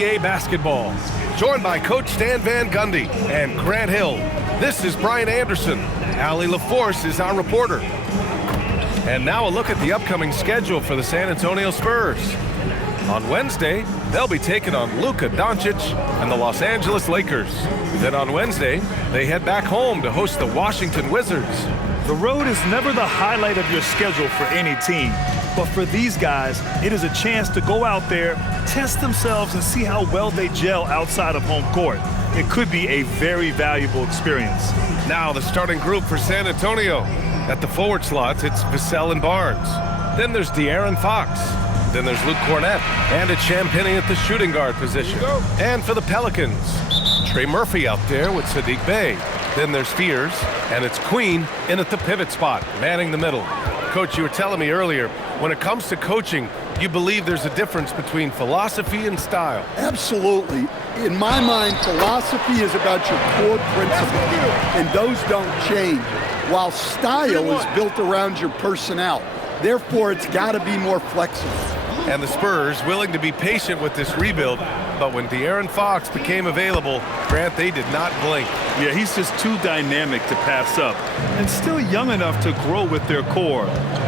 NBA basketball. Joined by Coach Stan Van Gundy and Grant Hill, this is Brian Anderson. Allie LaForce is our reporter. And now a look at the upcoming schedule for the San Antonio Spurs. On Wednesday, they'll be taking on Luka Doncic and the Los Angeles Lakers. Then on Wednesday, they head back home to host the Washington Wizards. The road is never the highlight of your schedule for any team. But for these guys, it is a chance to go out there, test themselves, and see how well they gel outside of home court. It could be a very valuable experience. Now the starting group for San Antonio. At the forward slots, it's Vassell and Barnes. Then there's De'Aaron Fox. Then there's Luke Cornett. And it's Champagnie at the shooting guard position. And for the Pelicans, Trey Murphy out there with Sadiq Bey. Then there's Fears, and it's Queen in at the pivot spot, manning the middle. Coach, you were telling me earlier, when it comes to coaching, you believe there's a difference between philosophy and style. Absolutely. In my mind, philosophy is about your core principles, and those don't change, while style is built around your personnel. Therefore, it's got to be more flexible. And the Spurs willing to be patient with this rebuild, but when De'Aaron Fox became available, Grant, they did not blink. Yeah, he's just too dynamic to pass up, and still young enough to grow with their core.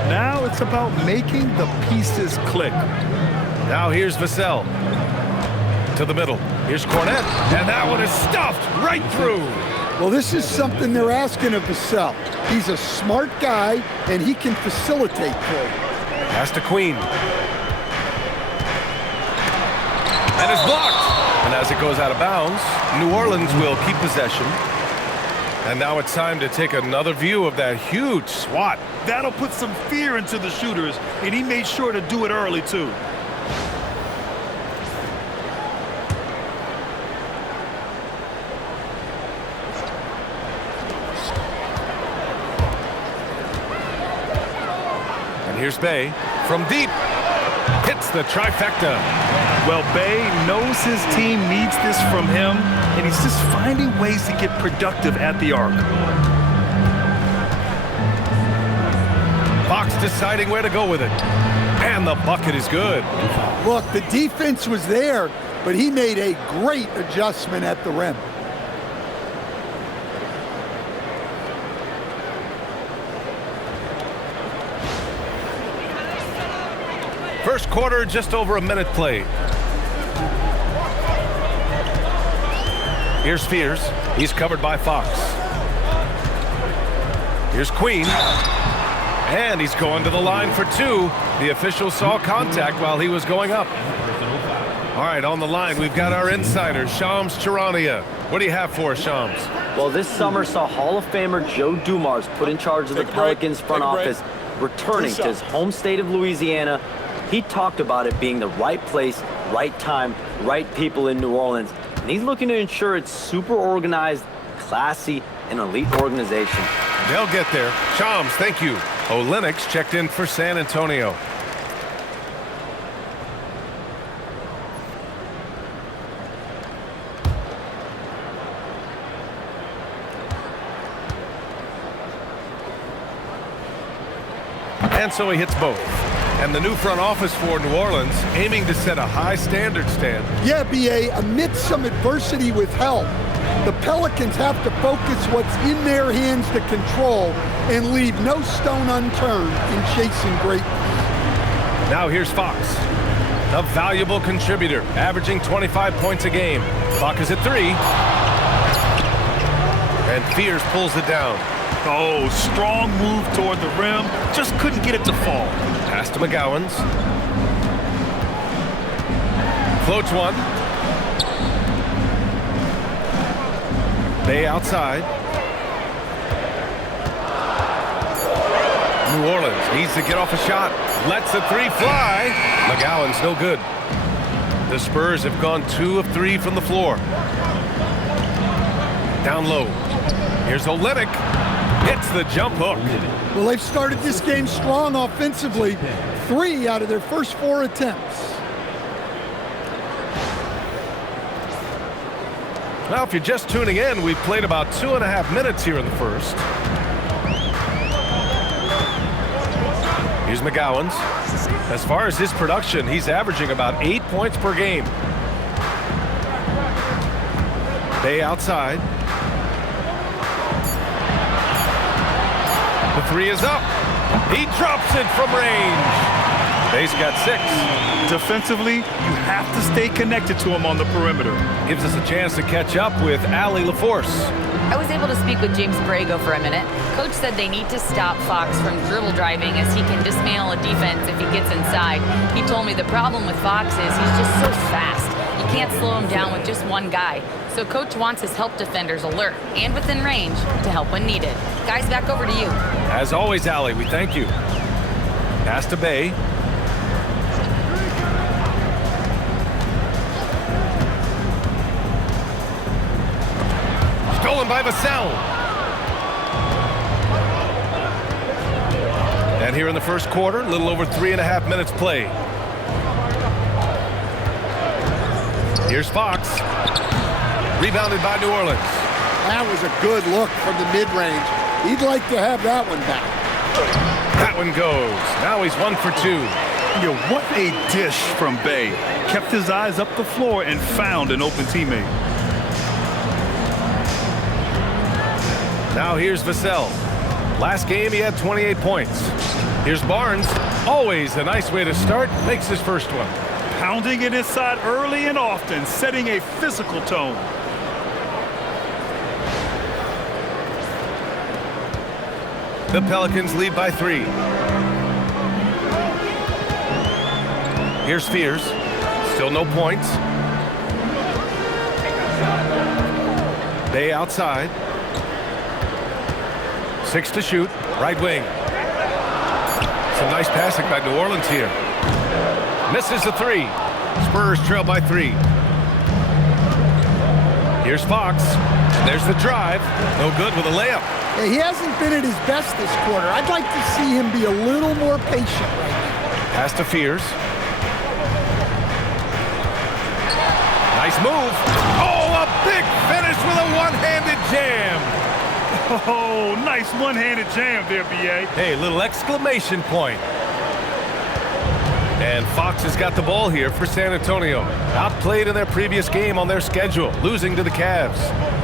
Now it's about making the pieces click. Now here's Vassell. To the middle. Here's Cornett, and that one is stuffed right through. Well, this is something they're asking of Vassell. He's a smart guy, and he can facilitate for you. Pass to Queen. And it's blocked. And as it goes out of bounds, New Orleans will keep possession. And now it's time to take another view of that huge swat. That'll put some fear into the shooters, and he made sure to do it early, too. And here's Bey from deep. Hits the trifecta. Well, Bey knows his team needs this from him, and he's just finding ways to get productive at the arc. Fox deciding where to go with it. And the bucket is good. Look, the defense was there, but he made a great adjustment at the rim. First quarter, just over a minute played. Here's Fears. He's covered by Fox. Here's Queen. And he's going to the line for two. The official saw contact while he was going up. All right, on the line, we've got our insider, Shams Charania. What do you have for us, Shams? Well, this summer saw Hall of Famer Joe Dumars put in charge of the Pelicans front office, returning to his home state of Louisiana. He talked about it being the right place, right time, right people in New Orleans. And he's looking to ensure it's super organized, classy, and elite organization. They'll get there. Shams, thank you. Olenix checked in for San Antonio. And so he hits both. And the new front office for New Orleans aiming to set a high standard, Stan. Yeah, B.A., amidst some adversity with help, the Pelicans have to focus what's in their hands to control and leave no stone unturned in chasing greatness. Now here's Fox, a valuable contributor, averaging 25 points a game. Fox is at three. And Fears pulls it down. Oh, strong move toward the rim. Just couldn't get it to fall. Pass to McGowan's. Floats one. Bey outside. New Orleans needs to get off a shot. Lets the three fly. McGowan's no good. The Spurs have gone 2 of 3 from the floor. Down low. Here's Olynyk. Hits the jump hook. Well, they've started this game strong offensively. 3 out of their first 4 attempts. Now, if you're just tuning in, we've played about 2.5 minutes here in the first. Here's McGowan's. As far as his production, he's averaging about 8 points per game. Bay outside. The three is up. He drops it from range. Bay's got 6. Defensively, you have to stay connected to him on the perimeter. Gives us a chance to catch up with Allie LaForce. I was able to speak with James Borrego for a minute. Coach said they need to stop Fox from dribble driving as he can dismantle a defense if he gets inside. He told me the problem with Fox is he's just so fast. You can't slow him down with just one guy. So Coach wants his help defenders alert and within range to help when needed. Guys, back over to you. As always, Allie, we thank you. Pass to Bay. Stolen by Vassell. And here in the first quarter, a little over 3.5 minutes play. Here's Fox. Rebounded by New Orleans. That was a good look from the mid-range. He'd like to have that one back. That one goes. Now he's 1 for 2. Yeah, what a dish from Bay. Kept his eyes up the floor and found an open teammate. Now here's Vassell. Last game he had 28 points. Here's Barnes. Always a nice way to start. Makes his first one. Pounding it inside early and often, setting a physical tone. The Pelicans lead by 3. Here's Fears. Still no points. Bay outside. 6 to shoot. Right wing. Some nice passing by New Orleans here. Misses the 3. Spurs trail by 3. Here's Fox. There's the drive. No good with a layup. Yeah, he hasn't been at his best this quarter. I'd like to see him be a little more patient right now. Pass to Fears. Nice move. Oh, a big finish with a one-handed jam. Oh, nice one-handed jam there, B.A. Hey, little exclamation point. And Fox has got the ball here for San Antonio. Outplayed in their previous game on their schedule, losing to the Cavs.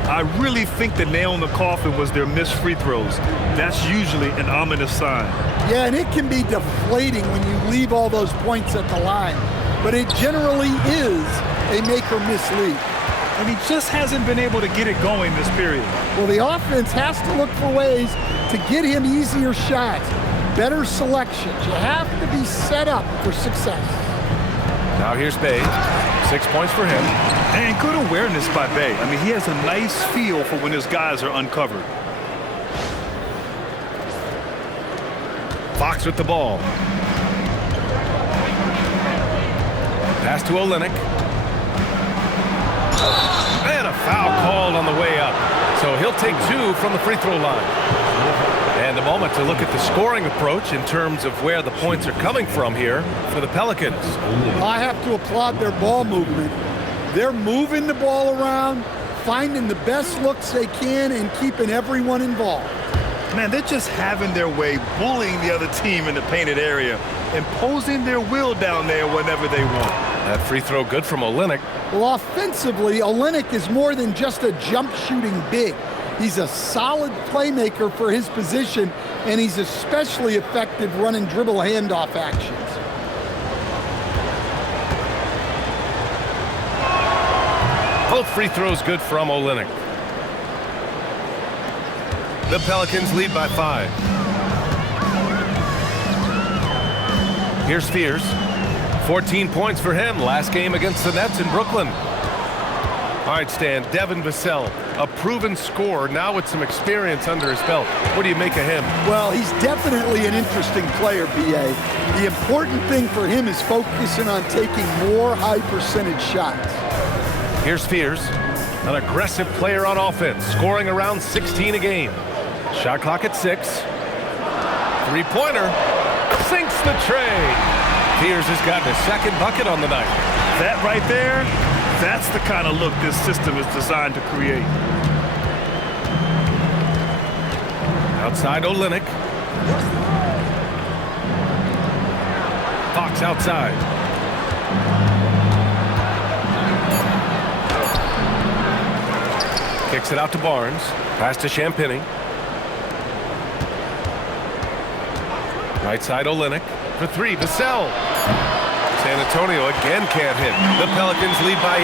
I really think the nail in the coffin was their missed free throws. That's usually an ominous sign. Yeah, and it can be deflating when you leave all those points at the line. But it generally is a make or miss lead. And he just hasn't been able to get it going this period. Well, the offense has to look for ways to get him easier shots, better selections. You have to be set up for success. Now here's Bay. 6 points for him. And good awareness by Bay. I mean, he has a nice feel for when his guys are uncovered. Fox with the ball. Pass to Olynyk. And a foul called on the way up. So he'll take 2 from the free throw line. And a moment to look at the scoring approach in terms of where the points are coming from here for the Pelicans. I have to applaud their ball movement. They're moving the ball around, finding the best looks they can, and keeping everyone involved. Man, they're just having their way, bullying the other team in the painted area, imposing their will down there whenever they want. That free throw good from Olynyk. Well, offensively, Olynyk is more than just a jump shooting big. He's a solid playmaker for his position, and he's especially effective running dribble handoff actions. Both free throws good from Olynyk. The Pelicans lead by 5. Here's Fears. 14 points for him last game against the Nets in Brooklyn. All right, Stan, Devin Vassell, a proven scorer, now with some experience under his belt. What do you make of him? Well, he's definitely an interesting player, B.A. The important thing for him is focusing on taking more high-percentage shots. Here's Fears, an aggressive player on offense, scoring around 16 a game. Shot clock at 6. Three-pointer, sinks the tray. Fears has gotten his second bucket on the night. That right there, that's the kind of look this system is designed to create. Outside Olynyk. Fox outside. Kicks it out to Barnes. Pass to Champagny. Right side Olynyk for 3. Vassell. San Antonio again can't hit. The Pelicans lead by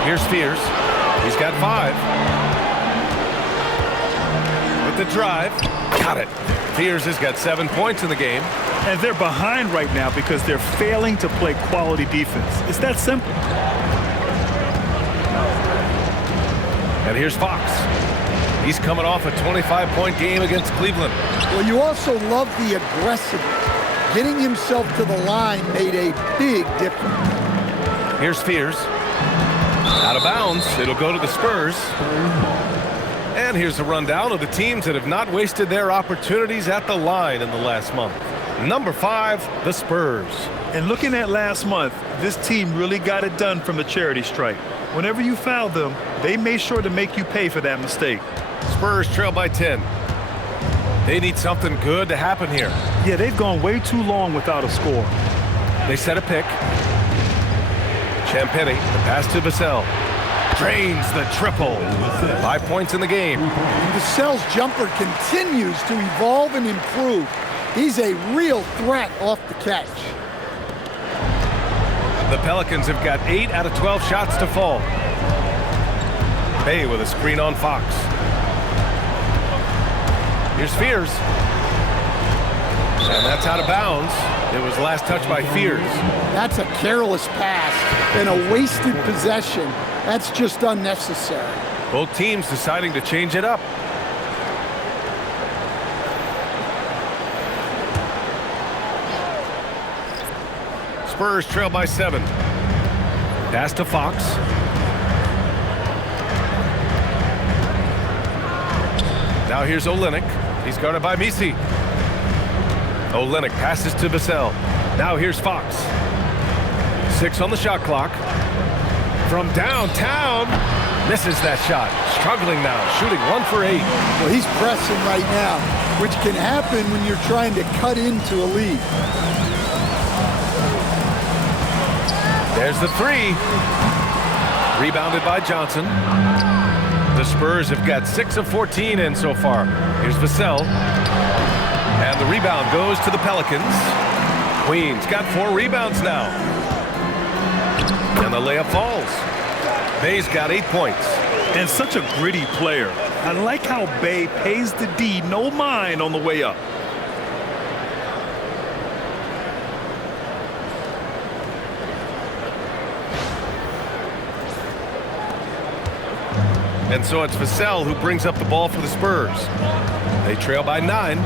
8. Here's Spears. He's got 5. With the drive. Got it. Spears has got 7 points in the game. And they're behind right now because they're failing to play quality defense. It's that simple. And here's Fox. He's coming off a 25-point game against Cleveland. Well, you also love the aggressiveness. Getting himself to the line made a big difference. Here's Spears. Out of bounds. It'll go to the Spurs. And here's a rundown of the teams that have not wasted their opportunities at the line in the last month. Number 5, the Spurs. And looking at last month, this team really got it done from the charity strike. Whenever you fouled them, they made sure to make you pay for that mistake. Spurs trail by 10. They need something good to happen here. Yeah, they've gone way too long without a score. They set a pick. Champagny, the pass to Vassell. Drains the triple. 5 points in the game. And Vassell's jumper continues to evolve and improve. He's a real threat off the catch. The Pelicans have got 8 out of 12 shots to fall. Bay with a screen on Fox. Here's Spears. And that's out of bounds. It was last touched by Fears. That's a careless pass and a wasted possession. That's just unnecessary. Both teams deciding to change it up. Spurs trail by 7. Pass to Fox. Now here's Olynyk. He's guarded by Misi. Olynyk passes to Vassell. Now here's Fox. 6 on the shot clock. From downtown. Misses that shot. Struggling now. Shooting 1 for 8. Well, he's pressing right now, which can happen when you're trying to cut into a lead. There's the 3. Rebounded by Johnson. The Spurs have got 6 of 14 in so far. Here's Vassell. And the rebound goes to the Pelicans. Queens got 4 rebounds now. And the layup falls. Bay's got 8 points. And such a gritty player. I like how Bay pays the D no mind on the way up. And so it's Vassell who brings up the ball for the Spurs. They trail by 9.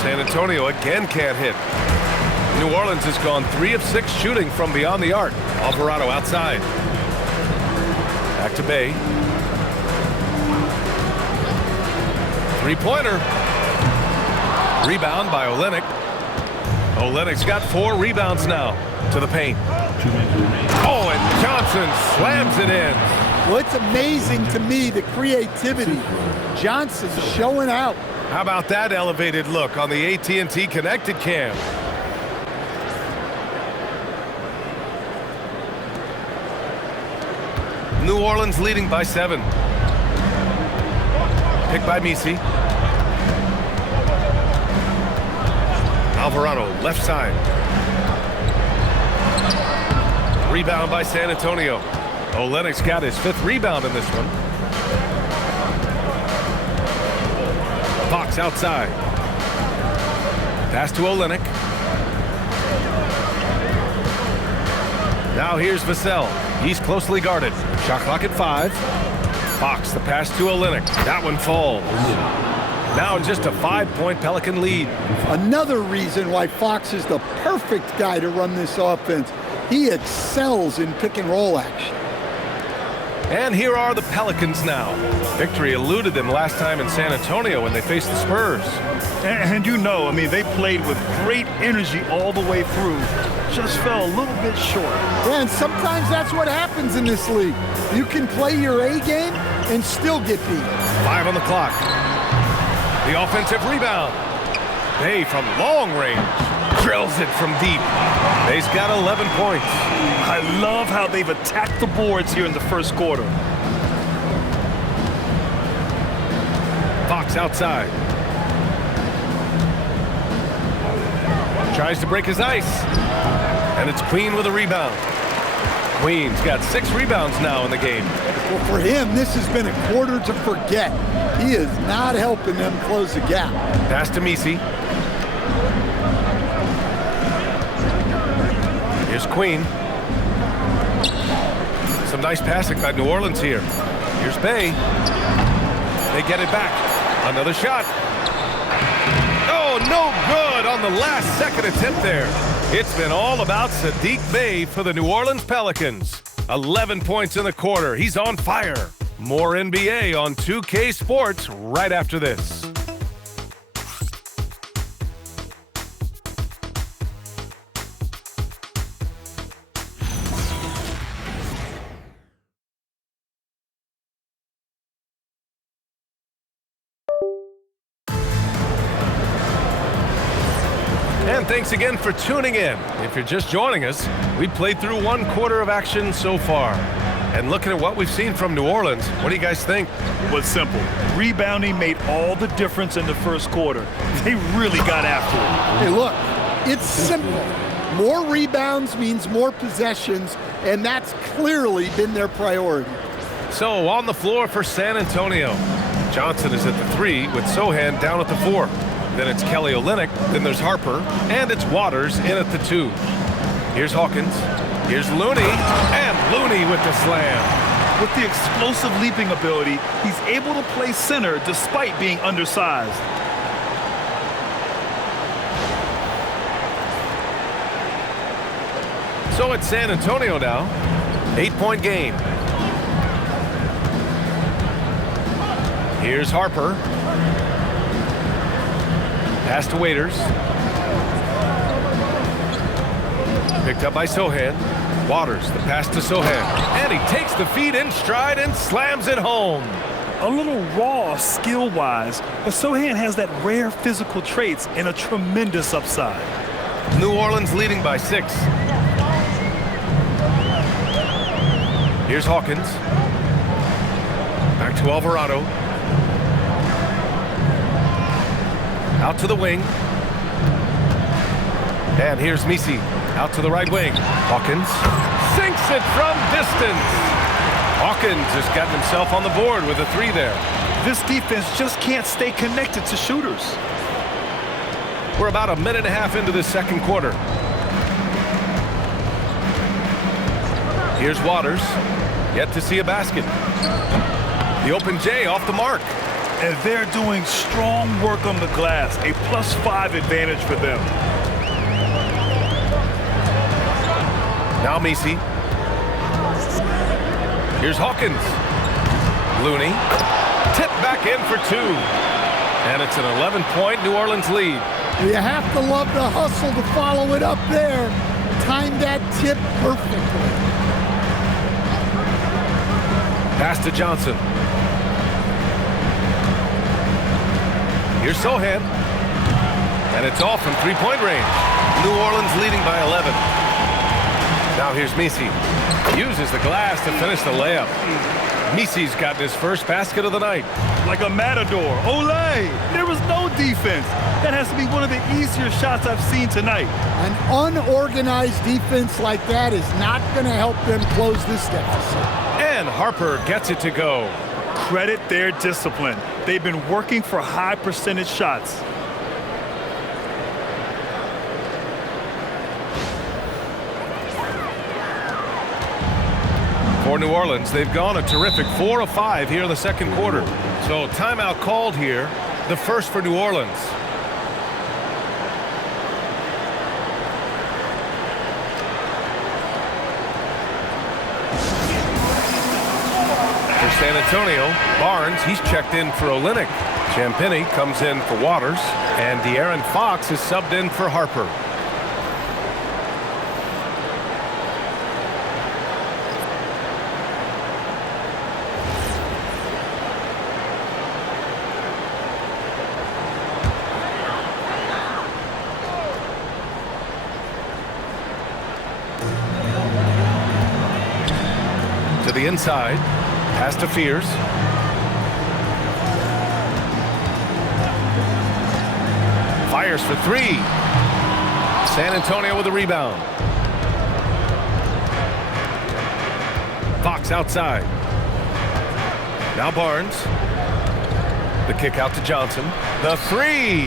San Antonio again can't hit. New Orleans has gone 3 of 6 shooting from beyond the arc. Alvarado outside. Back to Bay. 3-pointer. Rebound by Olynyk. Olynyk's got 4 rebounds now to the paint. Oh, and Johnson slams it in. Well, it's amazing to me, the creativity. Johnson's showing out. How about that elevated look on the AT&T connected cam? New Orleans leading by 7. Pick by Misi. Alvarado, left side. Rebound by San Antonio. Olynyk's got his 5th rebound in this one. Fox outside. Pass to Olynyk. Now here's Vassell. He's closely guarded. Shot clock at 5. Fox, the pass to Olynyk. That one falls. Now just a 5-point Pelican lead. Another reason why Fox is the perfect guy to run this offense. He excels in pick and roll action. And here are the Pelicans now. Victory eluded them last time in San Antonio when they faced the Spurs. And you know, I mean, they played with great energy all the way through. Just fell a little bit short. Yeah, and sometimes that's what happens in this league. You can play your A game and still get beat. 5 on the clock. The offensive rebound. Bay from long range. Drills it from deep. Bay's got 11 points. I love how they've attacked the boards here in the first quarter. Fox outside. Tries to break his ice. And it's Queen with a rebound. Queen's got 6 rebounds now in the game. Well, for him, this has been a quarter to forget. He is not helping them close the gap. Pass to Misi. Here's Queen. Some nice passing by New Orleans here. Here's Bay. They get it back. Another shot. Oh, no good on the last second attempt there. It's been all about Saddiq Bey for the New Orleans Pelicans. 11 points in the quarter. He's on fire. More NBA on 2K Sports right after this. And thanks again for tuning in. If you're just joining us, we played through 1 quarter of action so far. And looking at what we've seen from New Orleans, what do you guys think? It was simple. Rebounding made all the difference in the first quarter. They really got after it. Hey, look, it's simple. More rebounds means more possessions, and that's clearly been their priority. So on the floor for San Antonio. Johnson is at the 3 with Sohan down at the 4. Then it's Kelly Olynyk, then there's Harper, and it's Waters in at the 2. Here's Hawkins, here's Looney, and Looney with the slam. With the explosive leaping ability, he's able to play center despite being undersized. So it's San Antonio now, 8-point game. Here's Harper. Pass to Waiters. Picked up by Sohan. Waters, the pass to Sohan. And he takes the feed in stride and slams it home. A little raw skill-wise, but Sohan has that rare physical traits and a tremendous upside. New Orleans leading by 6. Here's Hawkins. Back to Alvarado. Out to the wing. And here's Misi. Out to the right wing. Hawkins sinks it from distance. Hawkins has gotten himself on the board with a 3 there. This defense just can't stay connected to shooters. We're about a minute and a half into the second quarter. Here's Waters. Yet to see a basket. The open J off the mark. And they're doing strong work on the glass, a +5 advantage for them. Now Misi. Here's Hawkins. Looney. Tip back in for 2. And it's an 11-point New Orleans lead. You have to love the hustle to follow it up there. Timed that tip perfectly. Pass to Johnson. Here's Sohan. And it's off from 3-point range. New Orleans leading by 11. Now here's Misi. Uses the glass to finish the layup. Misi's gotten his first basket of the night. Like a matador. Olay! There was no defense. That has to be one of the easier shots I've seen tonight. An unorganized defense like that is not going to help them close this deficit. And Harper gets it to go. Credit their discipline. They've been working for high percentage shots. For New Orleans, they've gone a terrific 4 of 5 here in the second quarter. So timeout called here, the first for New Orleans. For San Antonio, Barnes, he's checked in for Olynyk. Champagnie comes in for Waters, and De'Aaron Fox is subbed in for Harper. the inside. Pass to Fears. Fires for three. San Antonio with a rebound. Fox outside. Now Barnes. The kick out to Johnson. The three.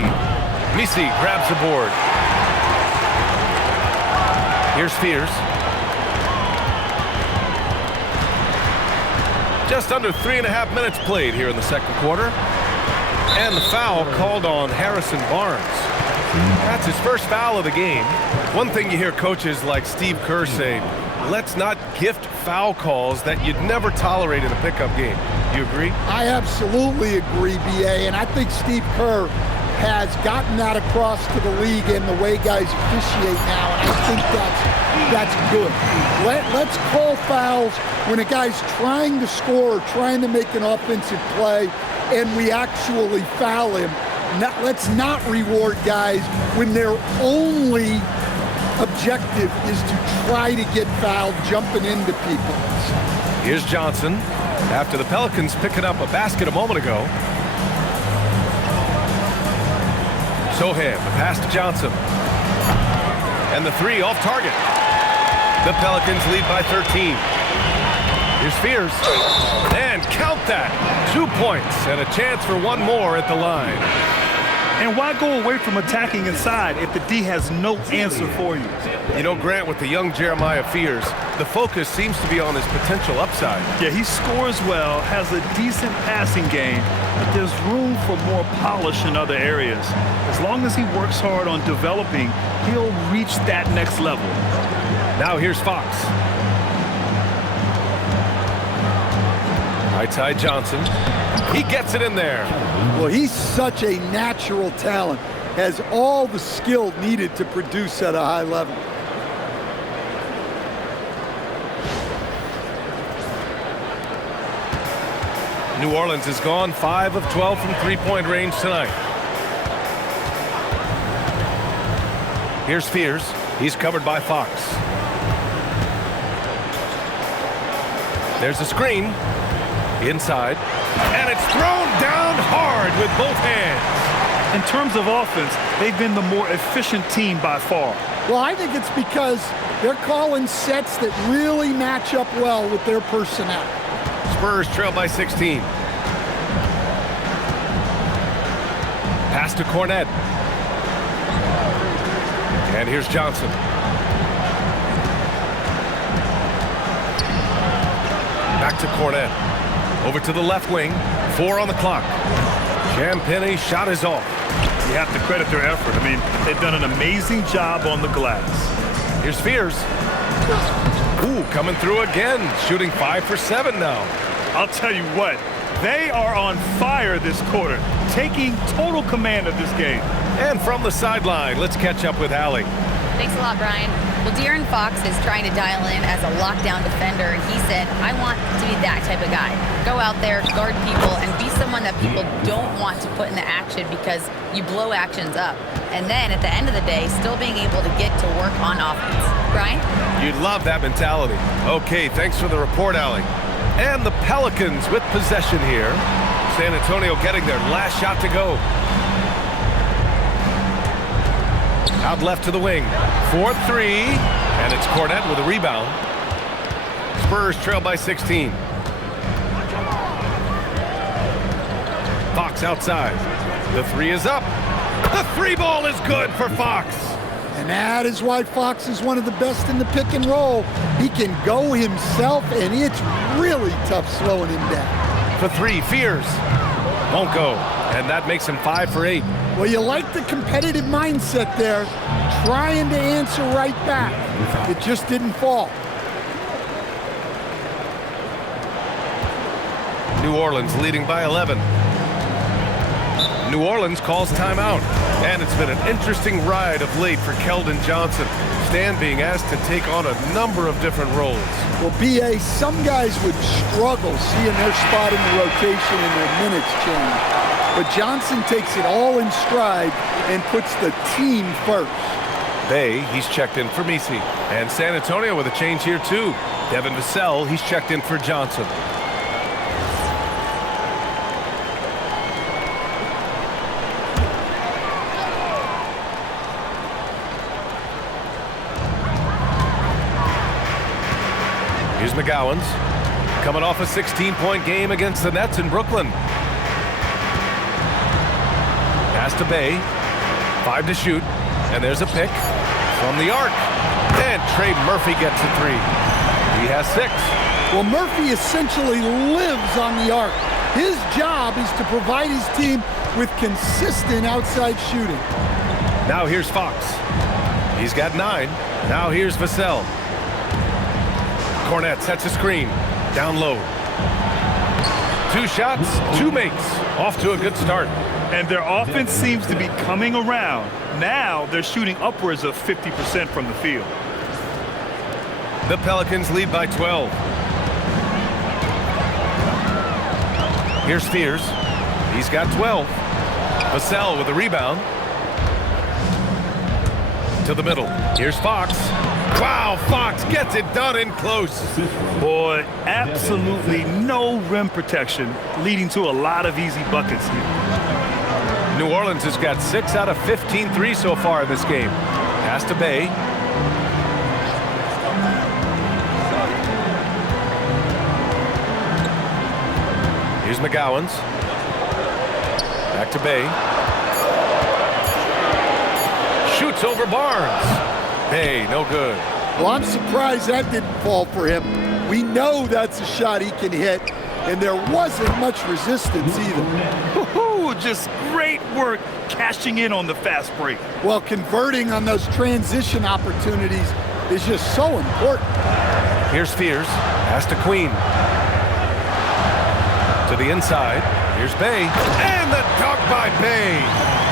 Misi grabs the board. Here's Fears. Just under 3.5 minutes played here in the second quarter. And the foul called on Harrison Barnes. That's his first foul of the game. One thing you hear coaches like Steve Kerr say, let's not gift foul calls that you'd never tolerate in a pickup game. You agree? I absolutely agree, B.A., and I think Steve Kerr has gotten that across to the league in the way guys officiate now, and I think that's good. Let's call fouls when a guy's trying to score or trying to make an offensive play and we actually foul him. Let's not reward guys when their only objective is to try to get fouled jumping into people. Here's Johnson after the Pelicans picking up a basket a moment ago. Sohan, the pass to Johnson. And the three off target. The Pelicans lead by 13. Here's Fears. And count that. 2 points and a chance for one more at the line. And why go away from attacking inside if the D has no answer for you? You know, Grant, with the young Jeremiah Fears, the focus seems to be on his potential upside. Yeah, he scores well, has a decent passing game, but there's room for more polish in other areas. As long as he works hard on developing, he'll reach that next level. Now here's Fox. Right side Johnson. He gets it in there. Well, he's such a natural talent. Has all the skill needed to produce at a high level. New Orleans has gone 5 of 12 from three-point range tonight. Here's Fears. He's covered by Fox. There's a screen. Inside. And it's thrown down hard with both hands. In terms of offense, they've been the more efficient team by far. Well, I think it's because they're calling sets that really match up well with their personnel. Spurs trail by 16. Pass to Cornette. And here's Johnson. Back to Cornette. Over to the left wing. 4 on the clock. Champagny shot is off. You have to credit their effort. I mean, they've done an amazing job on the glass. Here's Fears. Ooh, coming through again. Shooting 5 for 7 now. I'll tell you what, they are on fire this quarter, taking total command of this game. And from the sideline, let's catch up with Allie. Thanks a lot, Brian. Well, De'Aaron Fox is trying to dial in as a lockdown defender, and he said, I want to be that type of guy. Go out there, guard people, and be someone that people don't want to put in the action because you blow actions up. And then at the end of the day, still being able to get to work on offense. Brian? You'd love that mentality. Okay, thanks for the report, Allie. And the Pelicans with possession here. San Antonio getting their last shot to go. Out left to the wing. 4-3. And it's Cornette with a rebound. Spurs trail by 16. Fox outside. The three is up. The three ball is good for Fox. And that is why Fox is one of the best in the pick and roll. He can go himself, and it's really tough slowing him down. For three, Fears. Won't go. And that makes him 5 for 8. Well, you like the competitive mindset there, trying to answer right back. It just didn't fall. New Orleans leading by 11. New Orleans calls timeout. And it's been an interesting ride of late for Keldon Johnson. Stan being asked to take on a number of different roles. Well, B.A., some guys would struggle seeing their spot in the rotation and their minutes change. But Johnson takes it all in stride and puts the team first. Bay, he's checked in for Misi. And San Antonio with a change here too. Devin Vassell, he's checked in for Johnson. Here's McGowan's. Coming off a 16-point game against the Nets in Brooklyn. Pass to Bay. 5 to shoot. And there's a pick from the arc. And Trey Murphy gets a 3. He has 6. Well, Murphy essentially lives on the arc. His job is to provide his team with consistent outside shooting. Now here's Fox. He's got 9. Now here's Vassell. Cornette sets a screen. Down low. 2 shots, 2 makes. Off to a good start. And their offense seems to be coming around. Now they're shooting upwards of 50% from the field. The Pelicans lead by 12. Here's Fears. He's got 12. Vassell with a rebound. To the middle. Here's Fox. Wow, Fox gets it done in close. Boy, absolutely no rim protection, leading to a lot of easy buckets here. New Orleans has got 6 out of 15 threes so far in this game. Pass to Bay. Here's McGowan's. Back to Bay. Shoots over Barnes. Bay, no good. Well, I'm surprised that didn't fall for him. We know that's a shot he can hit, and there wasn't much resistance either. Just great work cashing in on the fast break. Well, converting on those transition opportunities is just so important. Here's Fears. Pass to Queen. To the inside. Here's Bay. And the dunk by Bay.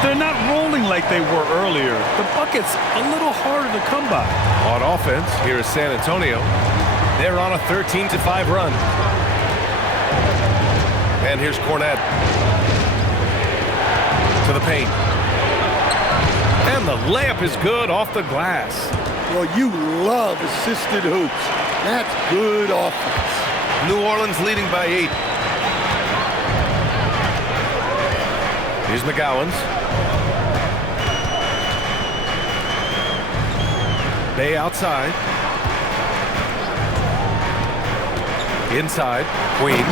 They're not rolling like they were earlier. The bucket's a little harder to come by. On offense, here is San Antonio. They're on a 13-5 run. And here's Cornette. To the paint. And the layup is good off the glass. Well, you love assisted hoops. That's good offense. New Orleans leading by 8. Here's McGowan's. Bay outside. Inside. Queen.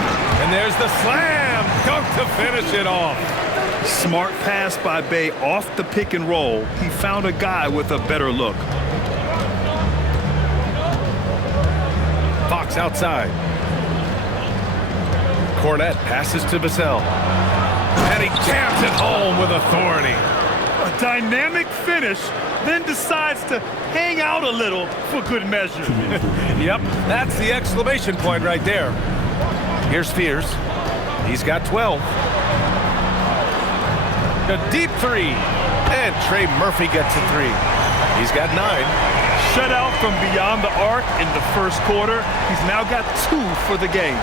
And there's the slam dunk to finish it off. Smart pass by Bay off the pick and roll. He found a guy with a better look. Fox outside. Cornette passes to Vassell. And he jams it home with authority. A dynamic finish, then decides to hang out a little for good measure. Yep, that's the exclamation point right there. Here's Fears. He's got 12. A deep 3. And Trey Murphy gets a 3. He's got 9. Shut out from beyond the arc in the first quarter. He's now got 2 for the game.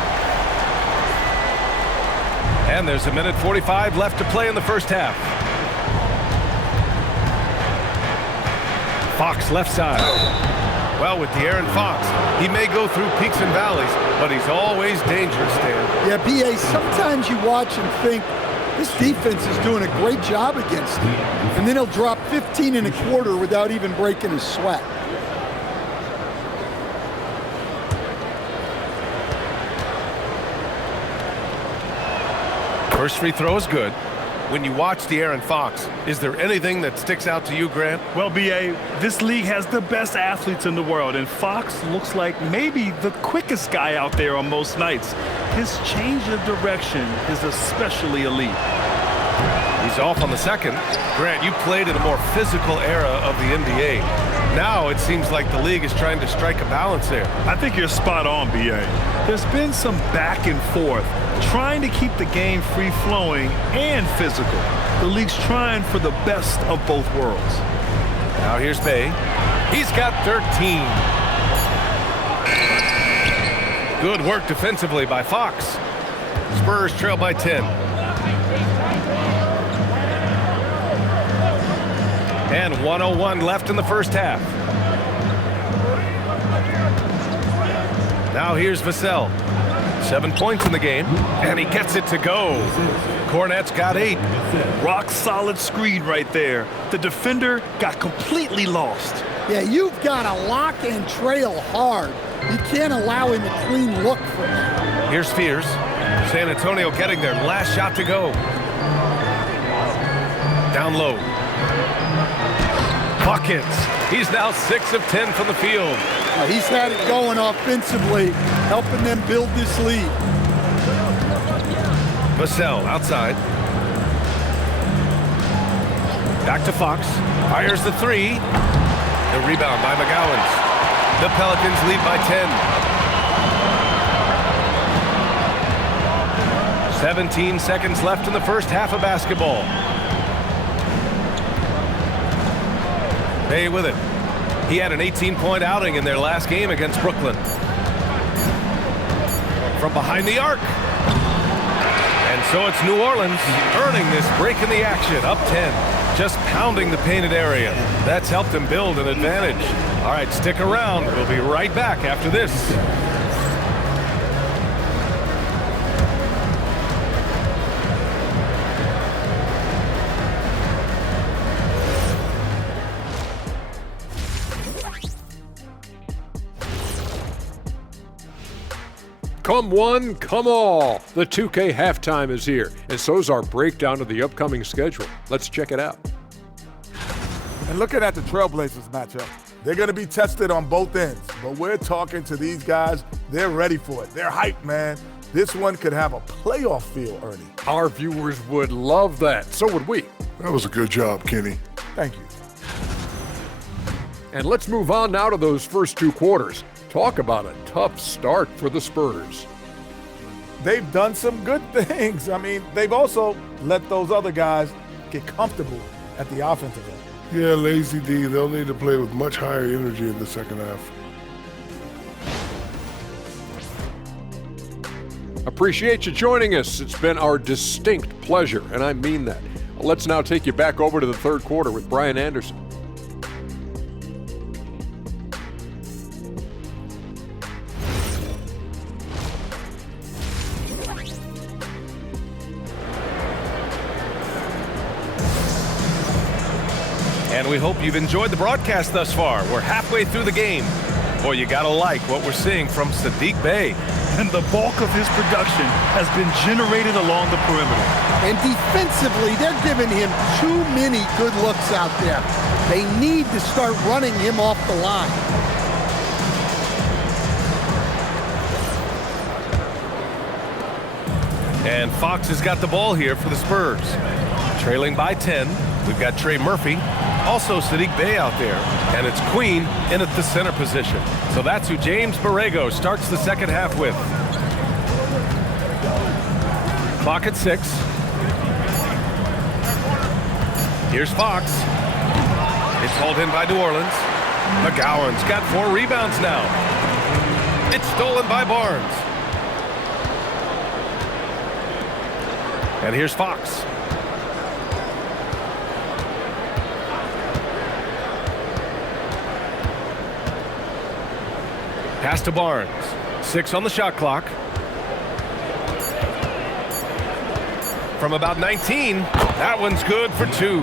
And there's 1:45 left to play in the first half. Fox left side. Well, with De'Aaron Fox, he may go through peaks and valleys, but he's always dangerous, Dan. Yeah, B.A., sometimes you watch and think, this defense is doing a great job against him. And then he'll drop 15 and a quarter without even breaking a sweat. First free throw is good. When you watch De'Aaron Fox, is there anything that sticks out to you, Grant? Well, B.A., this league has the best athletes in the world, and Fox looks like maybe the quickest guy out there on most nights. His change of direction is especially elite. He's off on the second. Grant, you played in a more physical era of the NBA. Now it seems like the league is trying to strike a balance there. I think you're spot on, B.A. There's been some back and forth, trying to keep the game free-flowing and physical. The league's trying for the best of both worlds. Now here's Bay. He's got 13. Good work defensively by Fox. Spurs trail by 10. And 1:01 left in the first half. Now here's Vassell. 7 points in the game, and he gets it to go. Cornet's got 8. Rock solid screen right there. The defender got completely lost. Yeah, you've got to lock and trail hard. You can't allow him a clean look from that. Here's Fears. San Antonio getting their last shot to go. Down low. Buckets. He's now 6 of 10 from the field. He's had it going offensively, helping them build this lead. Vassell outside. Back to Fox. Fires the 3. The rebound by McGowans. The Pelicans lead by 10. 17 seconds left in the first half of basketball. Bay with it. He had an 18-point outing in their last game against Brooklyn. From behind the arc. And so it's New Orleans earning this break in the action, up 10. Just pounding the painted area. That's helped them build an advantage. All right, stick around. We'll be right back after this. Come one, come all. The 2K halftime is here, and so's our breakdown of the upcoming schedule. Let's check it out. And looking at the Trailblazers matchup, they're going to be tested on both ends. But we're talking to these guys, they're ready for it. They're hyped, man. This one could have a playoff feel, Ernie. Our viewers would love that. So would we. That was a good job, Kenny. Thank you. And let's move on now to those first 2 quarters. Talk about a tough start for the Spurs. They've done some good things. I mean, they've also let those other guys get comfortable at the offensive end. Yeah, Lazy D, they'll need to play with much higher energy in the second half. Appreciate you joining us. It's been our distinct pleasure, and I mean that. Let's now take you back over to the third quarter with Brian Anderson. And we hope you've enjoyed the broadcast thus far. We're halfway through the game. Boy, you gotta like what we're seeing from Saddiq Bey. And the bulk of his production has been generated along the perimeter. And defensively, they're giving him too many good looks out there. They need to start running him off the line. And Fox has got the ball here for the Spurs. Trailing by 10, we've got Trey Murphy. Also Saddiq Bey out there, and it's Queen in at the center position. So that's who James Borrego starts the second half with. Clock at 6. Here's Fox. It's hauled in by New Orleans. McGowan's got 4 rebounds now. It's stolen by Barnes. And here's Fox. Pass to Barnes. 6 on the shot clock. From about 19, that one's good for 2.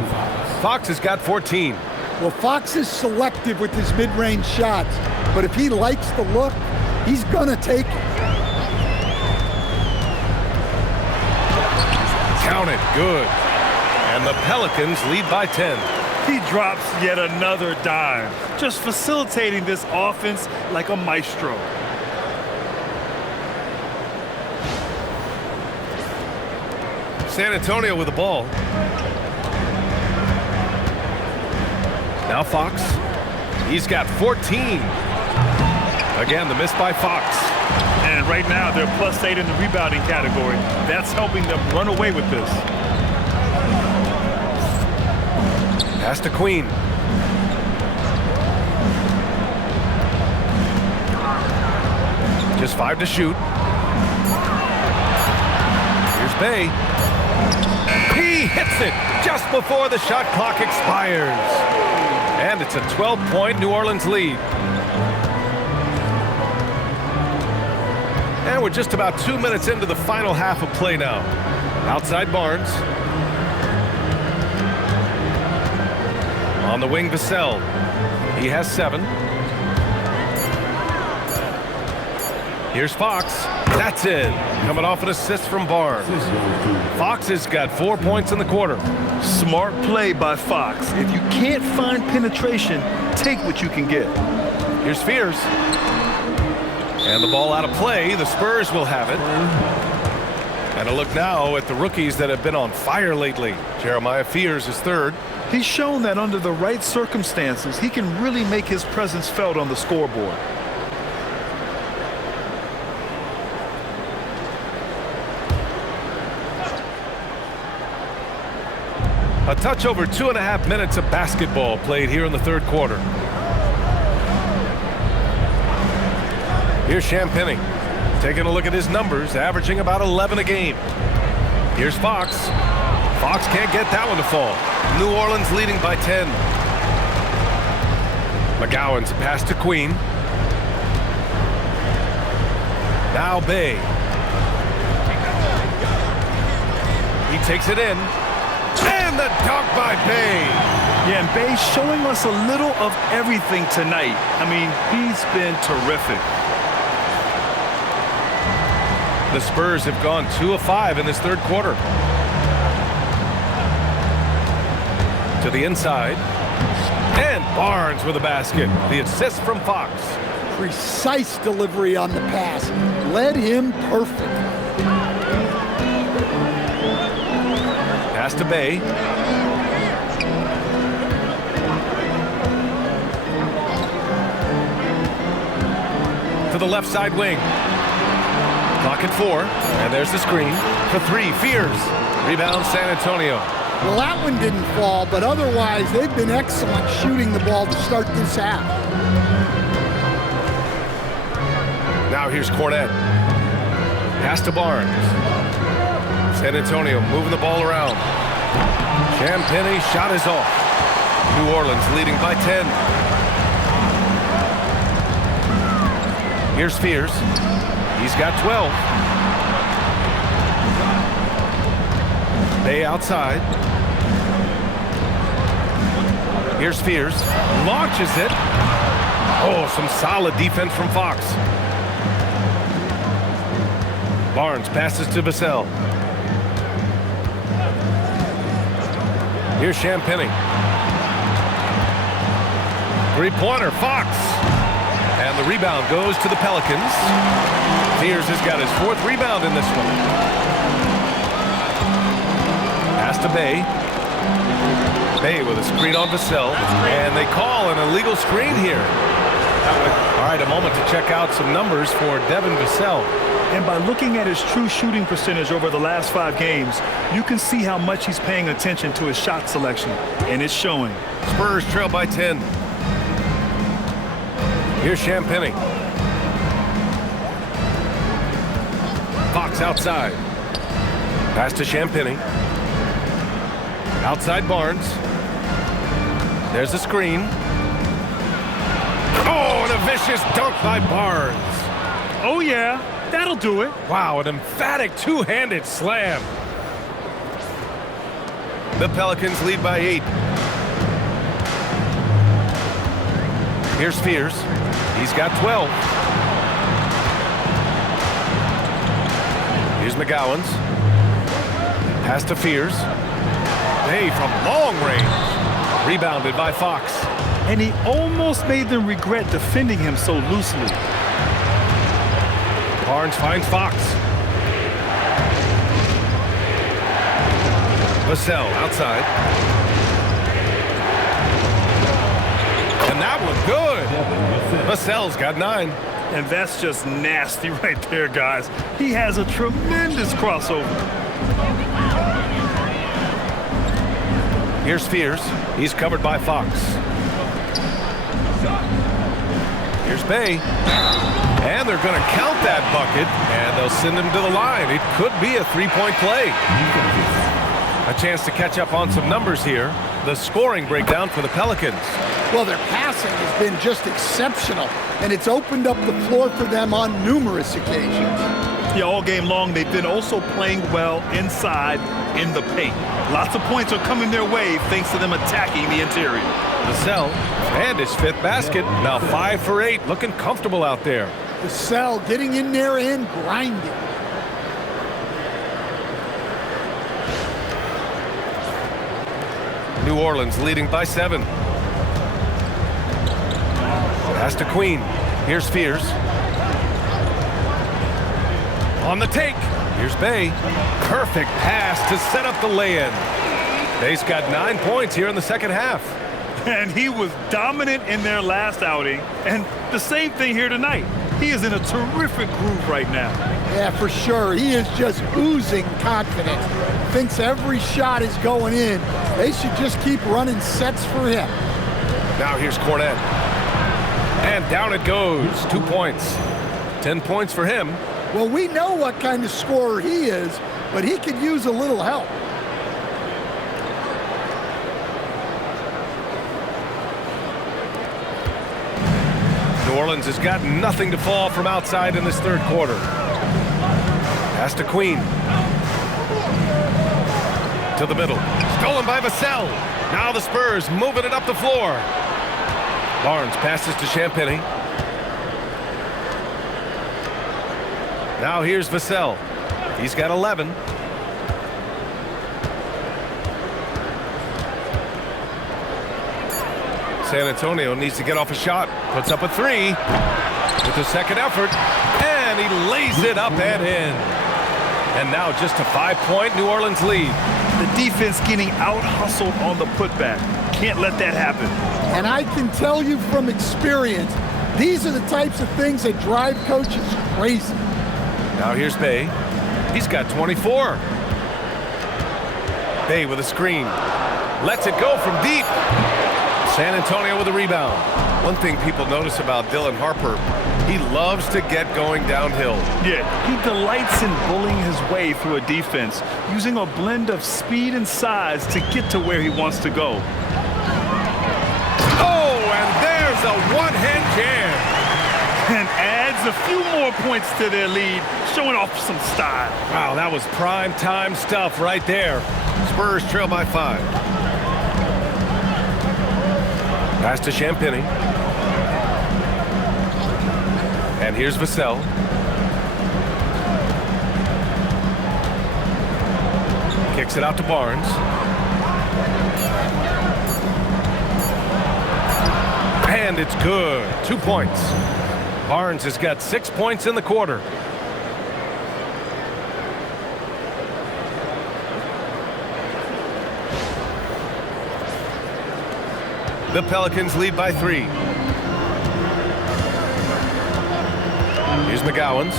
Fox has got 14. Well, Fox is selective with his mid-range shots, but if he likes the look, he's gonna take it. Count it, good. And the Pelicans lead by 10. He drops yet another dime, just facilitating this offense like a maestro. San Antonio with the ball. Now Fox. He's got 14. Again, the miss by Fox. And right now, they're +8 in the rebounding category. That's helping them run away with this. Pass to Queen. Just 5 to shoot. Here's Bey. He hits it just before the shot clock expires. And it's a 12-point New Orleans lead. And we're just about 2 minutes into the final half of play now. Outside Barnes. On the wing, Vassell. He has 7. Here's Fox. That's in. Coming off an assist from Barnes. Fox has got 4 points in the quarter. Smart play by Fox. If you can't find penetration, take what you can get. Here's Fears. And the ball out of play. The Spurs will have it. And a look now at the rookies that have been on fire lately. Jeremiah Fears is 3rd. He's shown that under the right circumstances, he can really make his presence felt on the scoreboard. A touch over 2.5 minutes of basketball played here in the 3rd quarter. Here's Champagny. Taking a look at his numbers, averaging about 11 a game. Here's Fox. Fox can't get that one to fall. New Orleans leading by 10. McGowan's pass to Queen. Now Bay. He takes it in. And the dunk by Bay. Yeah, and Bay's showing us a little of everything tonight. I mean, he's been terrific. The Spurs have gone 2 of 5 in this 3rd quarter. To the inside. And Barnes with a basket. The assist from Fox. Precise delivery on the pass. Led him perfect. Pass to Bay. To the left side wing. Clock at 4. And there's the screen. For 3. Fears. Rebound San Antonio. Well, that one didn't fall, but otherwise they've been excellent shooting the ball to start this half. Now here's Cornette. Pass to Barnes. San Antonio moving the ball around. Champagny shot is off. New Orleans leading by 10. Here's Fears. He's got 12. Bay outside. Here's Fears. Launches it. Oh, some solid defense from Fox. Barnes passes to Vassell. Here's Champagny. 3-pointer, Fox. And the rebound goes to the Pelicans. Fears has got his 4th rebound in this one. Pass to Bay. Bay with a screen on Vassell. And they call an illegal screen here. All right, a moment to check out some numbers for Devin Vassell. And by looking at his true shooting percentage over the last 5 games, you can see how much he's paying attention to his shot selection, and it's showing. Spurs trail by 10. Here's Champagny. Fox outside. Pass to Champagny. Outside Barnes. There's the screen. Oh, and a vicious dunk by Barnes. Oh, yeah. That'll do it. Wow, an emphatic two-handed slam. The Pelicans lead by 8. Here's Fears. He's got 12. Here's McGowan's. Pass to Fears. Bay from long range. Rebounded by Fox. And he almost made them regret defending him so loosely. Barnes finds Fox. Vassell outside. And that was good. Vassell's got 9. And that's just nasty right there, guys. He has a tremendous crossover. Here's Fears. He's covered by Fox. Here's Bay. And they're going to count that bucket, and they'll send him to the line. It could be a 3-point play. A chance to catch up on some numbers here. The scoring breakdown for the Pelicans. Well, their passing has been just exceptional, and it's opened up the floor for them on numerous occasions. Yeah, all game long, they've been also playing well inside in the paint. Lots of points are coming their way thanks to them attacking the interior. Vassell, and his 5th basket. Now 5 for 8, looking comfortable out there. Vassell getting in there and grinding. New Orleans leading by 7. Pass to Queen. Here's Fears. On the take. Here's Bay. Perfect pass to set up the lay-in. Bay's got 9 points here in the second half. And he was dominant in their last outing. And the same thing here tonight. He is in a terrific groove right now. Yeah, for sure. He is just oozing confidence. Thinks every shot is going in. They should just keep running sets for him. Now here's Cornette. And down it goes. 2 points. 10 points for him. Well, we know what kind of scorer he is, but he could use a little help. New Orleans has got nothing to fall from outside in this third quarter. Pass to Queen. To the middle. Stolen by Vassell. Now the Spurs moving it up the floor. Barnes passes to Champagny. Now here's Vassell. He's got 11. San Antonio needs to get off a shot. Puts up a 3 with the second effort. And he lays it up and in. And now just a 5-point New Orleans lead. The defense getting out-hustled on the putback. Can't let that happen. And I can tell you from experience, these are the types of things that drive coaches crazy. Now here's Bay. He's got 24. Bay with a screen. Lets it go from deep. San Antonio with a rebound. One thing people notice about Dylan Harper, he loves to get going downhill. Yeah, he delights in bullying his way through a defense, using a blend of speed and size to get to where he wants to go. Oh, and there's a one-hand jam. And adds a few more points to their lead, showing off some style. Wow, that was prime time stuff right there. Spurs trail by 5. Pass to Champagny. And here's Vassell. Kicks it out to Barnes. And it's good. 2 points. Barnes has got 6 points in the quarter. The Pelicans lead by 3. Here's McGowan's.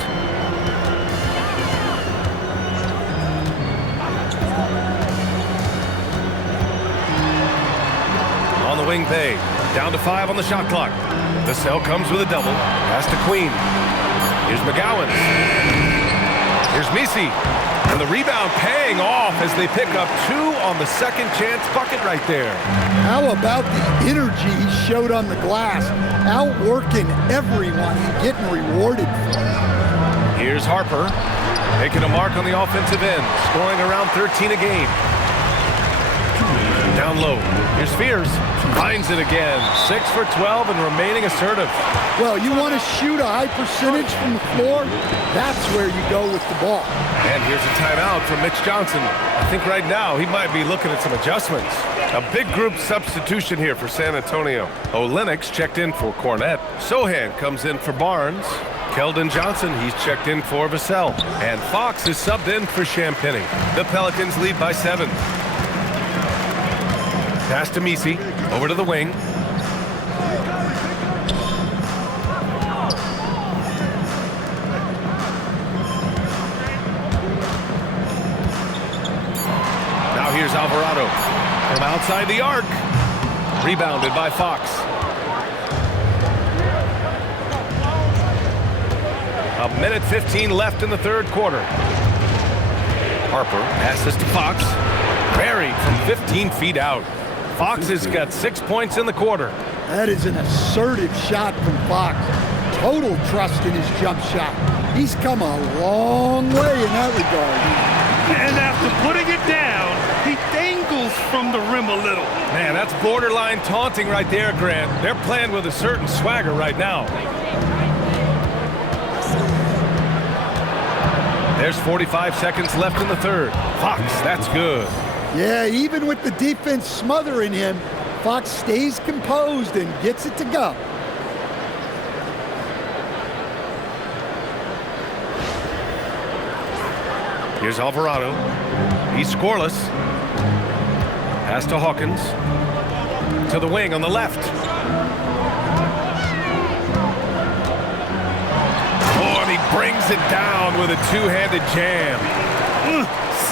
On the wing, Bay. Down to 5 on the shot clock. Vassell comes with a double. Pass to Queen. Here's McGowan's. Here's Misi. And the rebound paying off as they pick up 2 on the second chance bucket right there. How about the energy he showed on the glass? Outworking everyone and getting rewarded for it. Here's Harper. Making a mark on the offensive end. Scoring around 13 a game. Down low. Here's Fears. Finds it again. 6 for 12 and remaining assertive. Well, you want to shoot a high percentage from the floor? That's where you go with the ball. And here's a timeout from Mitch Johnson. I think right now he might be looking at some adjustments. A big group substitution here for San Antonio. Olenix checked in for Cornette. Sohan comes in for Barnes. Keldon Johnson, he's checked in for Vassell. And Fox is subbed in for Champagny. The Pelicans lead by 7. Pass to Misi, over to the wing. Now here's Alvarado from outside the arc. Rebounded by Fox. A minute 15 left in the third quarter. Harper passes to Fox. Buried from 15 feet out. Fox has got 6 points in the quarter. That is an assertive shot from Fox. Total trust in his jump shot. He's come a long way in that regard. And after putting it down, he dangles from the rim a little. Man, that's borderline taunting right there, Grant. They're playing with a certain swagger right now. There's 45 seconds left in the third. Fox, that's good. Yeah, even with the defense smothering him, Fox stays composed and gets it to go. Here's Alvarado. He's scoreless. Pass to Hawkins. To the wing on the left. Oh, and he brings it down with a two-handed jam.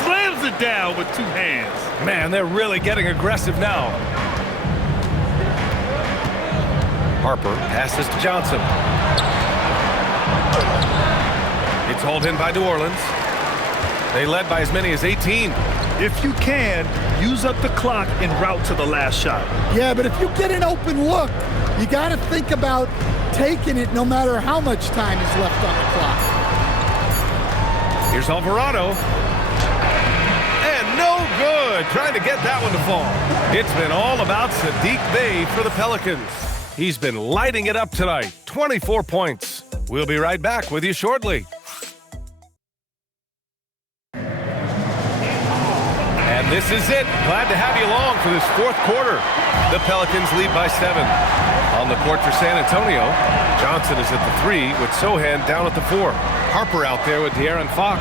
Slams it down with two hands. Man, they're really getting aggressive now. Harper passes to Johnson. It's hauled in by New Orleans. They led by as many as 18. If you can, use up the clock en route to the last shot. Yeah, but if you get an open look, you got to think about taking it no matter how much time is left on the clock. Here's Alvarado. And no good. Trying to get that one to fall. It's been all about Saddiq Bey for the Pelicans. He's been lighting it up tonight. 24 points. We'll be right back with you shortly. And this is it. Glad to have you along for this fourth quarter. The Pelicans lead by 7. On the court for San Antonio, Johnson is at the 3 with Sohan down at the 4. Harper out there with De'Aaron Fox.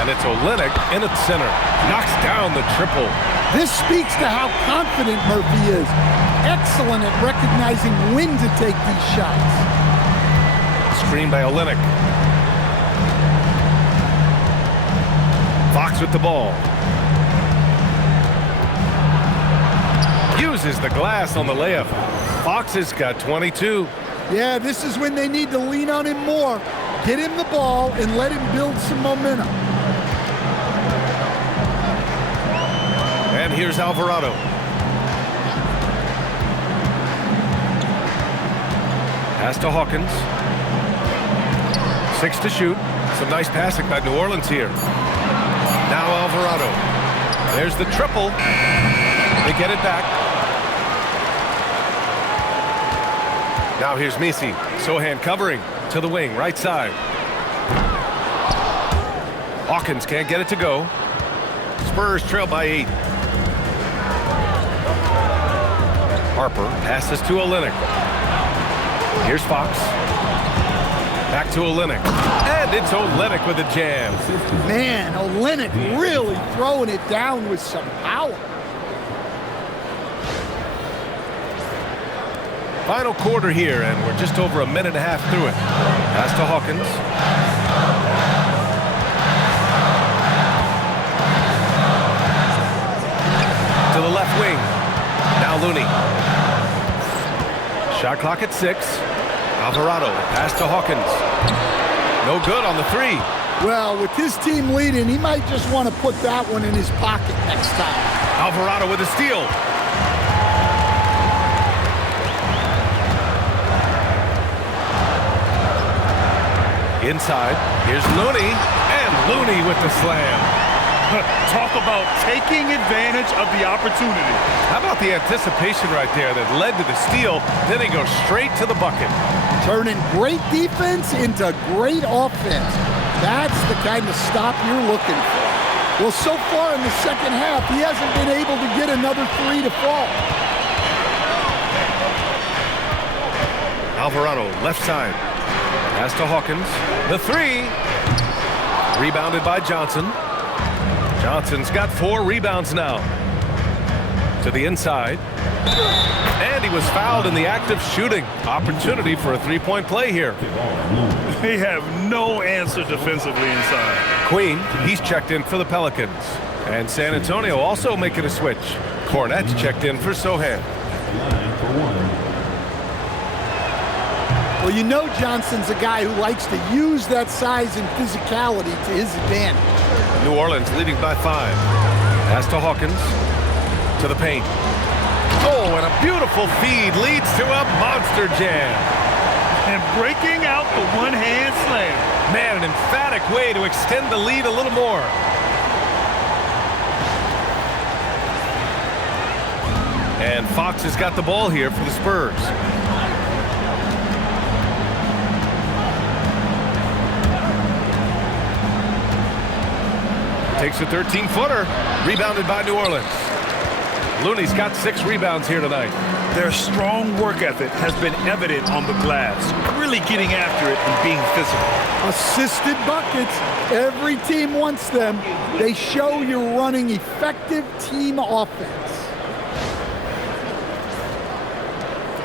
And it's Olynyk in at center. Knocks down the triple. This speaks to how confident Murphy is. Excellent at recognizing when to take these shots. Screen by Olynyk. Fox with the ball. Uses the glass on the layup. Fox has got 22. Yeah, this is when they need to lean on him more. Get him the ball and let him build some momentum. And here's Alvarado. Pass to Hawkins. 6 to shoot. Some nice passing by New Orleans here. Now Alvarado. There's the triple. They get it back. Now here's Messi. Sohan covering to the wing, right side. Hawkins can't get it to go. Spurs trail by 8. Harper passes to Olynyk. Here's Fox. Back to Olynyk. And it's Olynyk with a jam. Man, Olynyk really throwing it down with some power. Final quarter here, and we're just over a minute and a half through it. Pass to Hawkins. To the left wing. Now Looney. Shot clock at 6. Alvarado, pass to Hawkins. No good on the 3. Well, with his team leading, he might just want to put that one in his pocket next time. Alvarado with a steal. Inside, here's Looney, and Looney with the slam. Talk about taking advantage of the opportunity. How about the anticipation right there that led to the steal, then he goes straight to the bucket. Turning great defense into great offense. That's the kind of stop you're looking for. Well, so far in the second half, he hasn't been able to get another 3 to fall. Alvarado, left side. Pass to Hawkins. The 3. Rebounded by Johnson. Johnson's got 4 rebounds now. To the inside. And he was fouled in the act of shooting. Opportunity for a 3-point play here. They have no answer defensively inside. Queen, he's checked in for the Pelicans. And San Antonio also making a switch. Cornette's checked in for Sohan. Well, you know Johnson's a guy who likes to use that size and physicality to his advantage. New Orleans leading by 5. Pass to Hawkins. To the paint. Oh, and a beautiful feed leads to a monster jam. And breaking out the one-hand slam. Man, an emphatic way to extend the lead a little more. And Fox has got the ball here for the Spurs. Takes a 13-footer. Rebounded by New Orleans. Looney's got 6 rebounds here tonight. Their strong work ethic has been evident on the glass, really getting after it and being physical. Assisted buckets. Every team wants them. They show you're running effective team offense.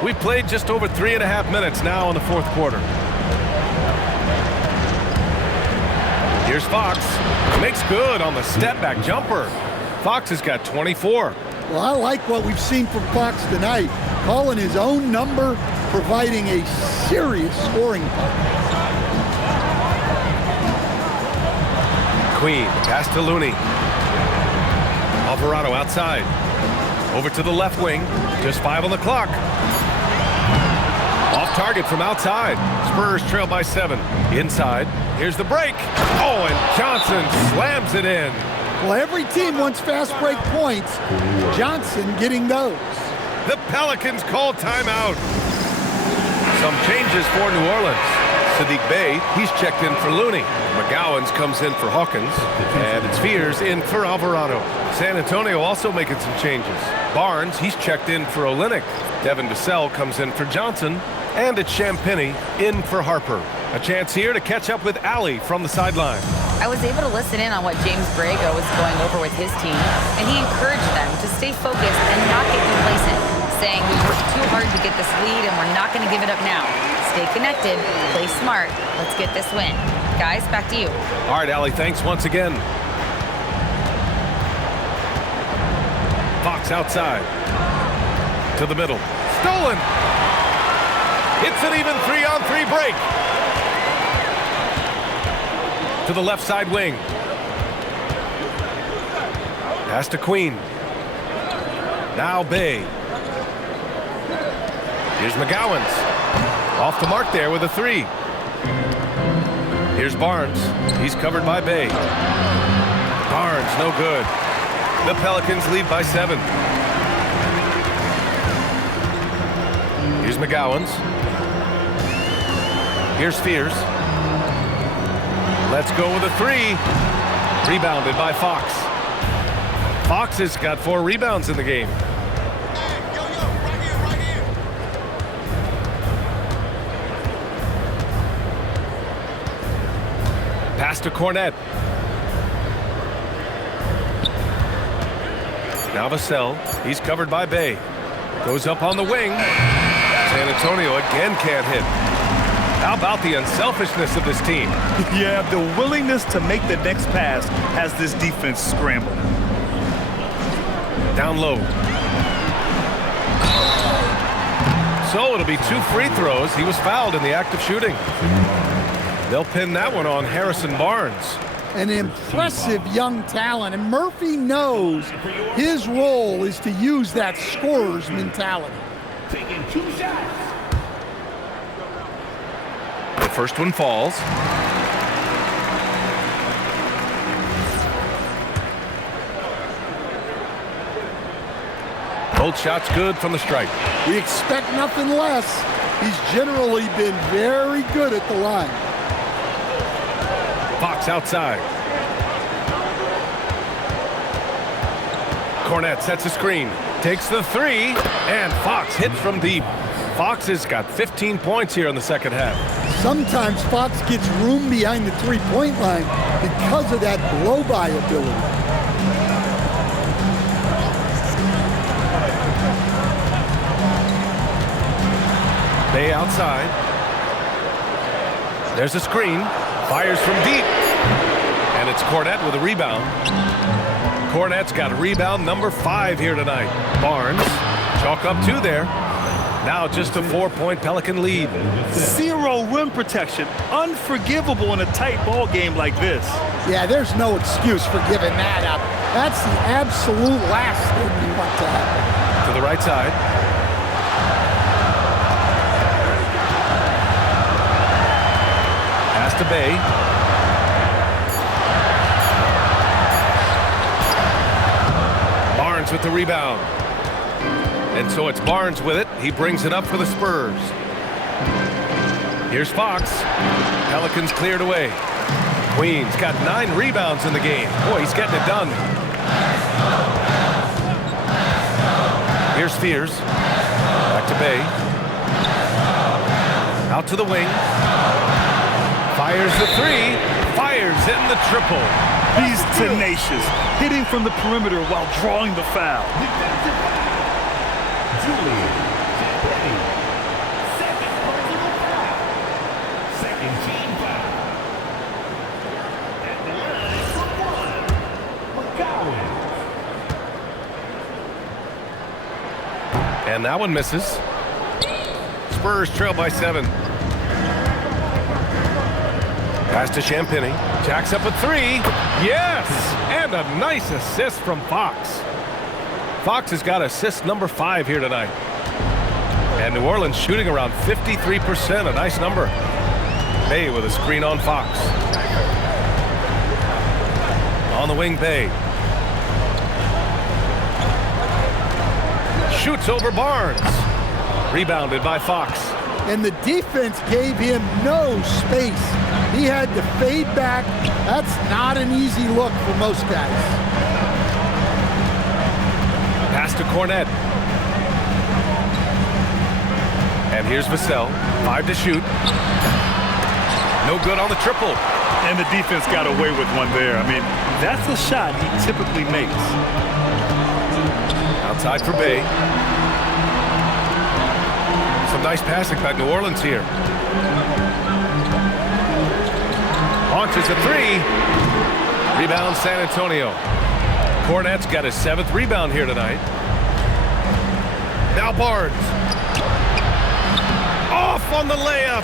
We've played just over 3.5 minutes now in the fourth quarter. Here's Fox. Makes good on the step-back jumper. Fox has got 24. Well, I like what we've seen from Fox tonight. Calling his own number, providing a serious scoring partner. Queen, pass to Looney. Alvarado outside. Over to the left wing. Just 5 on the clock. Off target from outside. Spurs trail by 7. Inside. Here's the break. Oh, and Johnson slams it in. Well, every team wants fast break points. Johnson getting those. The Pelicans call timeout. Some changes for New Orleans. Sadiq Bey, he's checked in for Looney. McGowans comes in for Hawkins. And it's Fears in for Alvarado. San Antonio also making some changes. Barnes, he's checked in for Olynyk. Devin Vassell comes in for Johnson. And it's Champagnie in for Harper. A chance here to catch up with Allie from the sideline. I was able to listen in on what James Brago was going over with his team, and he encouraged them to stay focused and not get complacent, saying we worked too hard to get this lead and we're not going to give it up now. Stay connected, play smart, let's get this win. Guys, back to you. All right, Allie, thanks once again. Fox outside. To the middle. Stolen! It's an even 3-on-3 break. To the left side wing. Pass to Queen. Now Bey. Here's McGowans. Off the mark there with a 3. Here's Barnes. He's covered by Bey. Barnes, no good. The Pelicans lead by 7. Here's McGowans. Here's Fears. Let's go with a 3. Rebounded by Fox. Fox has got 4 rebounds in the game. Pass to Cornet. Now Vassell. He's covered by Bey. Goes up on the wing. San Antonio again can't hit. How about the unselfishness of this team? Yeah, the willingness to make the next pass has this defense scrambling. Down low. So it'll be 2 free throws. He was fouled in the act of shooting. They'll pin that one on Harrison Barnes. An impressive young talent, and Murphy knows his role is to use that scorer's mentality. Taking 2 shots. The first one falls. Both shots good from the stripe. We expect nothing less. He's generally been very good at the line. Fox outside. Cornet sets a screen. Takes the 3. And Fox hits from deep. Fox has got 15 points here in the second half. Sometimes Fox gets room behind the three-point line because of that blow-by ability. Bey outside. There's a screen. Fires from deep. And it's Cornet with a rebound. Cornet's got rebound number 5 here tonight. Barnes, chalk up 2 there. Now just a 4-point Pelican lead. 0 rim protection. Unforgivable in a tight ball game like this. Yeah, there's no excuse for giving that up. That's the absolute last thing you want to happen. To the right side. Pass to Bay. Barnes with the rebound. And so it's Barnes with it. He brings it up for the Spurs. Here's Fox. Pelicans cleared away. Queen's got 9 rebounds in the game. Boy, he's getting it done. Here's Fears. Back to Bay. Out to the wing. Fires the 3. Fires in the triple. He's tenacious, hitting from the perimeter while drawing the foul. Julian Champagny. Second personal foul. Second team foul. At the line for 1, McCowan. And that one misses. Spurs trail by 7. Pass to Champagny. Jacks up a 3. Yes! And a nice assist from Fox. Fox has got assist number 5 here tonight. And New Orleans shooting around 53%. A nice number. Bay with a screen on Fox. On the wing, Bay. Shoots over Barnes. Rebounded by Fox. And the defense gave him no space. He had to fade back. That's not an easy look for most guys. Pass to Cornet. And here's Vassell. 5 to shoot. No good on the triple. And the defense got away with one there. I mean, that's a shot he typically makes. Outside for Bay. Some nice passing by New Orleans here. Launches a 3. Rebound San Antonio. Cornet's got his 7th rebound here tonight. Now Barnes. Off on the layup.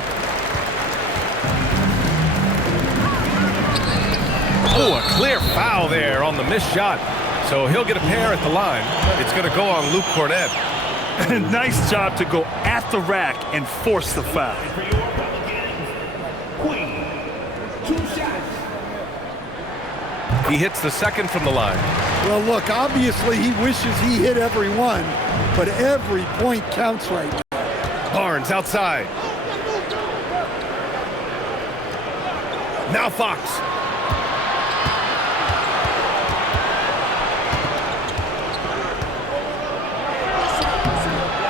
Oh, a clear foul there on the missed shot. So he'll get a pair at the line. It's going to go on Luke Cornet. Nice job to go at the rack and force the foul. For your Pelicans, Queen. 2 shots. He hits the 2nd from the line. Well, look, obviously he wishes he hit every one, but every point counts right now. Barnes outside. Now Fox.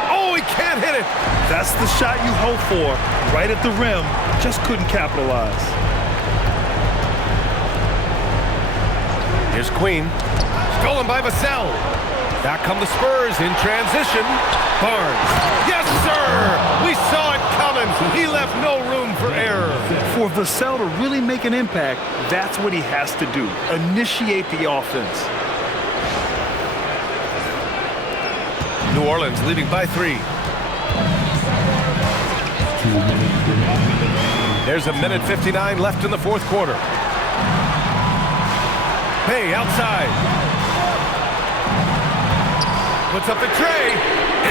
Oh, he can't hit it. That's the shot you hope for. Right at the rim, just couldn't capitalize. Here's Queen. Stolen by Vassell. Back come the Spurs in transition. Barnes. Yes, sir! We saw it coming. He left no room for error. For Vassell to really make an impact, that's what he has to do. Initiate the offense. New Orleans leading by 3. There's a minute 59 left in the 4th quarter. Bay outside. Puts up the tray.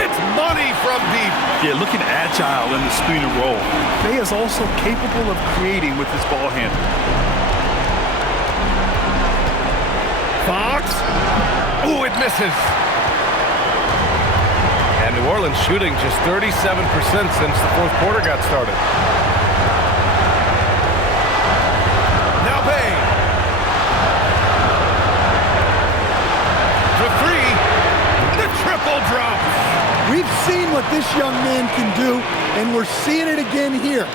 It's money from deep. Yeah, looking agile in the screen and roll. Bay is also capable of creating with his ball handle. Fox. Oh, it misses. And New Orleans shooting just 37% since the 4th quarter got started. Now Bay. For 3. The triple drops. We've seen what this young man can do, and we're seeing it again here.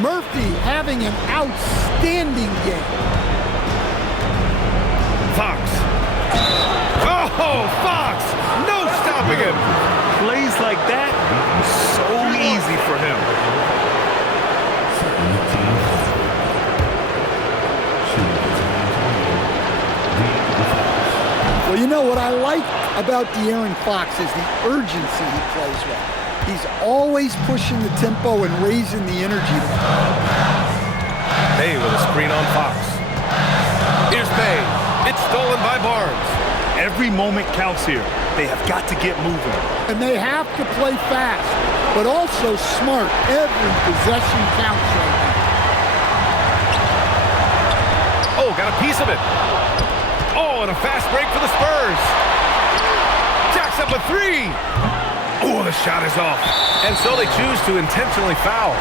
Murphy having an outstanding game. Fox. Oh, Fox! No stopping him. Plays like that, so easy for him. Well, you know what I like about De'Aaron Fox is the urgency he plays with. He's always pushing the tempo and raising the energy. Bay with a screen on Fox. Here's Bay. It's stolen by Barnes. Every moment counts here. They have got to get moving. And they have to play fast, but also smart. Every possession counts right now. Oh, got a piece of it. Oh, and a fast break for the Spurs. Jacks up a three. Oh, the shot is off. And so they choose to intentionally foul.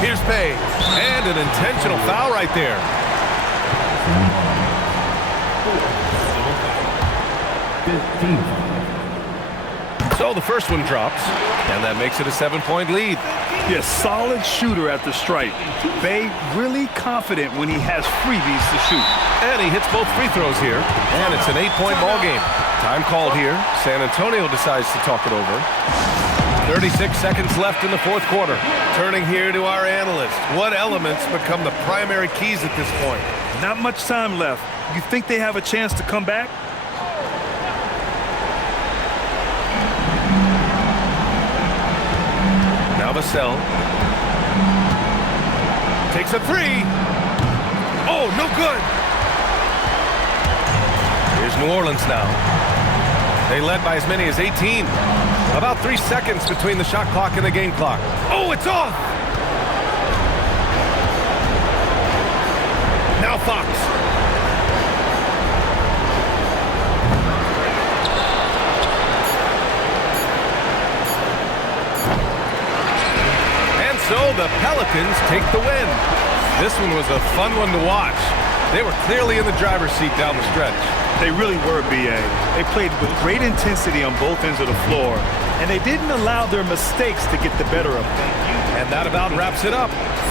Here's Pay. And an intentional foul right there. So the first one drops, and that makes it a 7-point lead. Yes, solid shooter at the stripe. Bay really confident when he has freebies to shoot. And he hits both free throws here, and it's an 8-point ball game. Time called here. San Antonio decides to talk it over. 36 seconds left in the fourth quarter. Turning here to our analyst. What elements become the primary keys at this point? Not much time left. You think they have a chance to come back? Now Vassell takes a three. Oh, no good. Here's New Orleans now. They led by as many as 18. About 3 seconds between the shot clock and the game clock. Oh, it's off. Now Fox. So the Pelicans take the win. This one was a fun one to watch. They were clearly in the driver's seat down the stretch. They really were, B.A. They played with great intensity on both ends of the floor, and they didn't allow their mistakes to get the better of them. And that about wraps it up.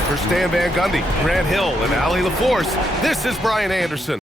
For Stan Van Gundy, Grant Hill, and Allie LaForce, this is Brian Anderson.